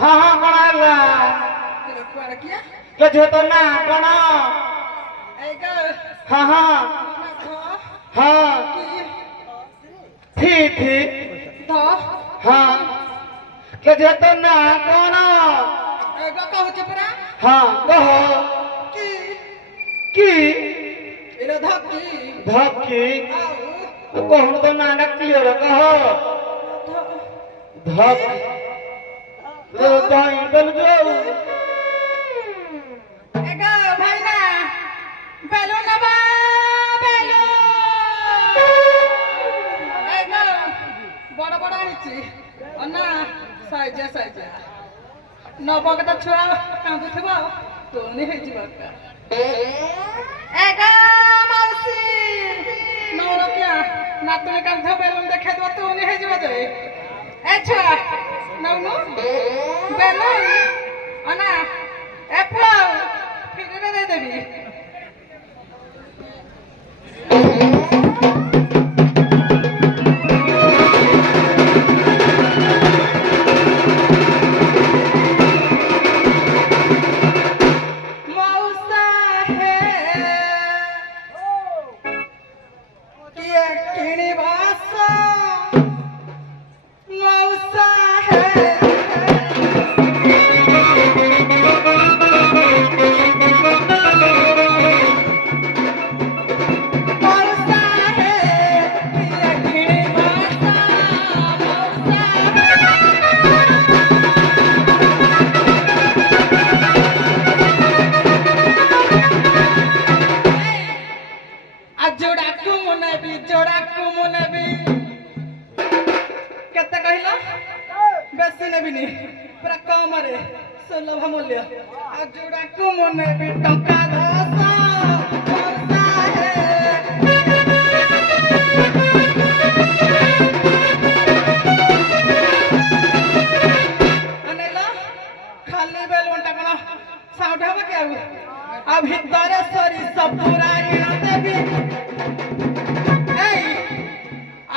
हाँ हाँ बनाला तेरे कुआरा किया के जो तो ना बना ऐका हाँ हाँ ना खो हाँ की थी तो हाँ के जो तो ना बना ऐका कहू चपरा हाँ कहो की की एरा धक्की धक्की आऊ कौन तो ना क्लियर कहो धक रो दाई डल जाऊ ऐका भाई ना बेलून ना बा बेलून ऐका बड़ा बड़ा आनिची अन्ना साइज नबकता छुआ कांदुथिबो तो नि हेइ जिबका एगा माउसी नौरो क्या नातुनी कांधा बेलून देखै दो तो नि हेइ जिबो जे ए छुआ नौनु बेलून अना एप्पल फिरे दे देबी जोड़ाकू मुनबी केते कहिलो बेसी नेबिनी पूरा कम रे सुलभ मूल्य आ जोड़ाकू मुनबी टंका धस वर्षा हे अनेला खाली बेलून टाकना साउंड हवा के आ भीतर सरी सब पूरा देवी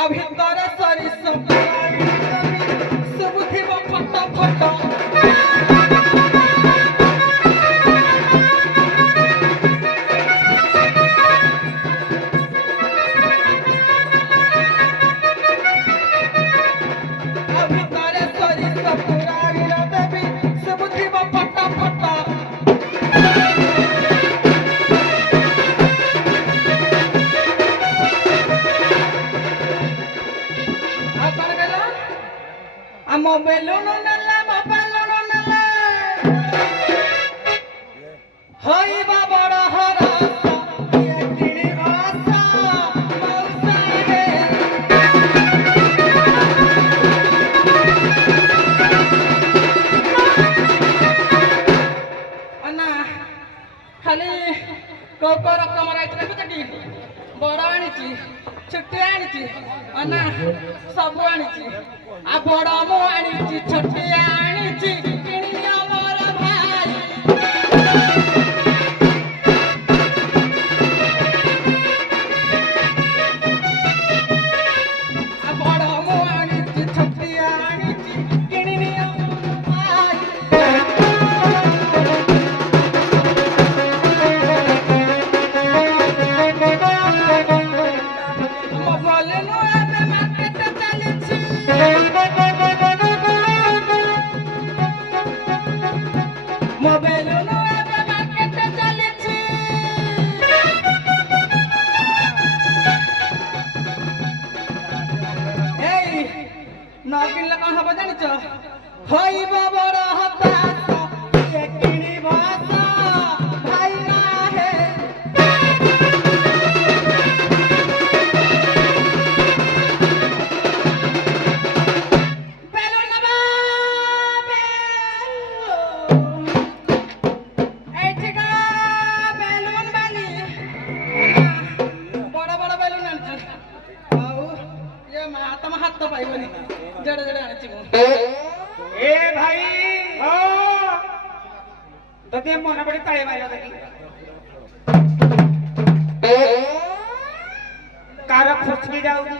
अभितर सरी सब सुबुथि फट अभितर सरी सब देवी सुबुथि फट Amo beluno nala, mo beluno nala. Hoy babara harasa, ye kini asa, mausa he. Anna, khali koko rakam raitna ko tadi. Bada anichi, chutti anichi. Anna, sabu anichi. आ बड़ा मो आनिची छोटी आनिची किणी अमर भाई आ बड़ा मो आनिची छोटी आनिची किणी अमर भाई मो बोले नो एबे मार्केट चलीची मोबाइल नो एबे मार्केट चलीची एई नगिन ल कौन हबो जानिच होइब बड़ हताश ये किनी भाषा भाई ना हे जड़े जड़े आने चाहिए ए भाई हो दते मोना बड़ी ताळे मारला तकी कार फुसकी जाऊनी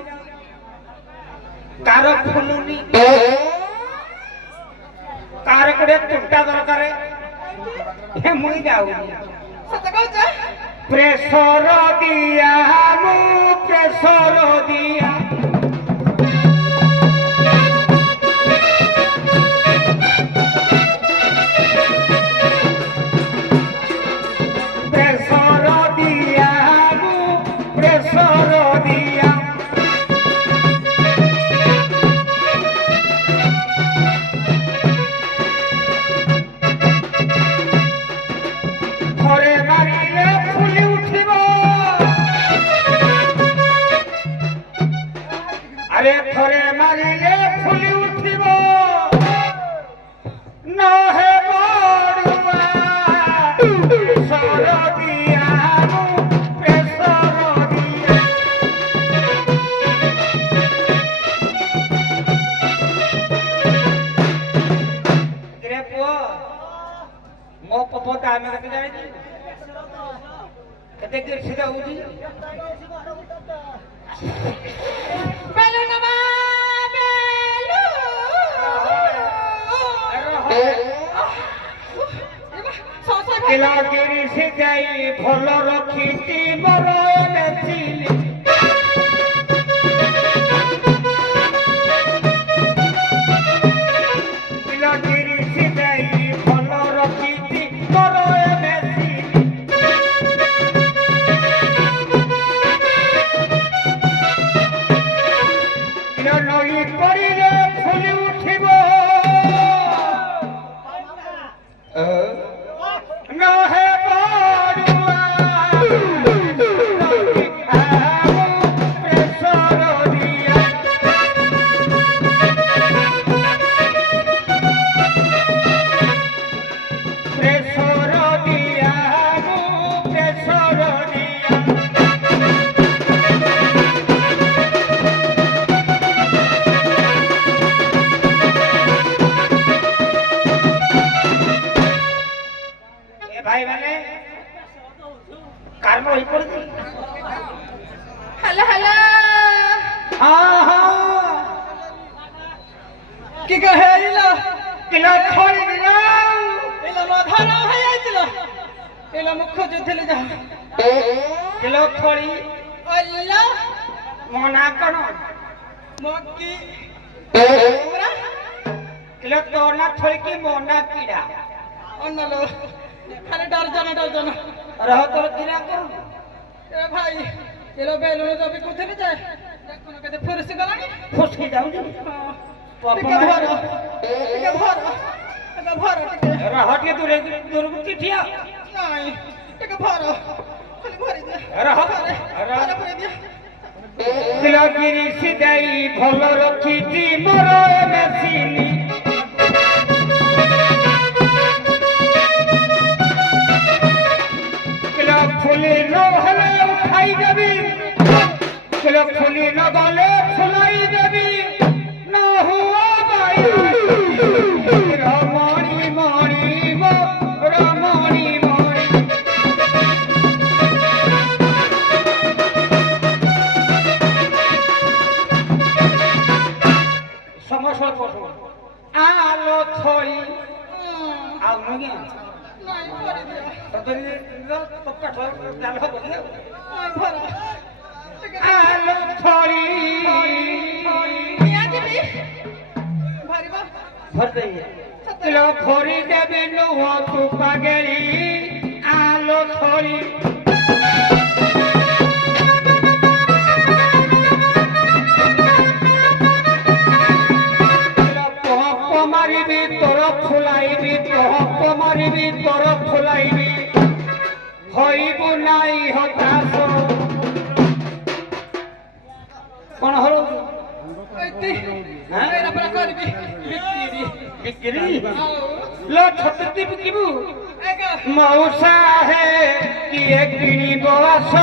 कार फुलुनी कार ଗାଁରେ ଗୋଟେ ତୁଟା ଦରକାର ମୁଇଁ ଯାଉନି ସତ କହୁଛ ପ୍ରେସର ଦିଆ ମୁଁ ପ୍ରେସର ଦିଆ ପ୍ରେସର ଦିଆ ମୁଁ ପ୍ରେସର ଦିଆ ଥରେ ମାରିଲେ ଫୁଲି ଉଠିବ আরে থরে মারিলে ফুলি উঠিব নহে বড়ুয়া প্রেসর দিয়া প্রেসর দিয়া রে পুଅ ମୋ ପପତା ଆମେ କେତେ ଜାଣିଛୁ କେତେ କିର୍ଷିତ ହଉଛି ବେଲୁ ନବା ବେଲୁ କିଲା କିରିସି ଯାଇ ଭଲ ରଖିଛି ମୋର ବେଚିଲି କିଲା କିରିସି ଯାଇ ଭଲ ରଖିଛି ମୋର ବେଚିଲି কিলা নই পড়িলে ফুলি উঠিব নহে বড়ুয়া প্রেসর দিয়া প্রেসর দিয়া প্রেসর দিয়া ভাই মানে কারণ হয়ে পড়েছে হ্যালো হ্যালো কি কহে আইলা কিলো খড়ি দিলাম এলা মাধার হয়ে আইছিল এলা মুখ যুদ্ধলে যা কিলো খড়ি আল্লাহ মনা কোন মক্কি কিলো তোনা থড়ি কি মনা কিড়া অন্নলো খালি ডরজন রহ তোর কিরা কর এ ভাই এলো বেলুন যাবে কোথায় যায় দেখুন কেতে ফুরসি গলানি ফুসকি যাও ଟିକେ ଭର ଟିକେ ଭର ଟିକେ ଭର ଟିକେ ରହ ଟିକେ ଦୂରେ ଦୂରକୁ ଚିଠିଆ ନାଇଁ ଟିକେ ଭର ଖାଲି ଭରି ଦେ ରହ ଭର ଭରି ଦେ କିଲୋ କିରିସି ଯାଇ ଭଲ ରଖିଛି ମୋର ମେସିନି কিলো ফুলি নহলে উঠাই দেবি কিলো ফুলি নগলে ফুলাই দেবি নহুয়া বাই রমণী মণি রমণী মণি সমস্যা করো আলো থই আও নগে ନାଇଁ ଭରି ଦେ ততরি তো কাঠ জাল হবে ନାଇଁ ଭର ଟିକେ আলো থই নিয়া ଯିବି ଭରିବ ভরতে কিলো খড়ি দেবে নুহ তু পাগেলি আলো খড়ি মারিবি তোর ফুলাইবি পহপ মারিবি তোর ফুলাইবি হইব নাই হতাশ কোন হল কইতি হ্যাঁ? এরা পরা করবি বিক্রি বিক্রি আও লো ছততি বিকিবু এগা মৌসা হে কিয়ে কিনিব আস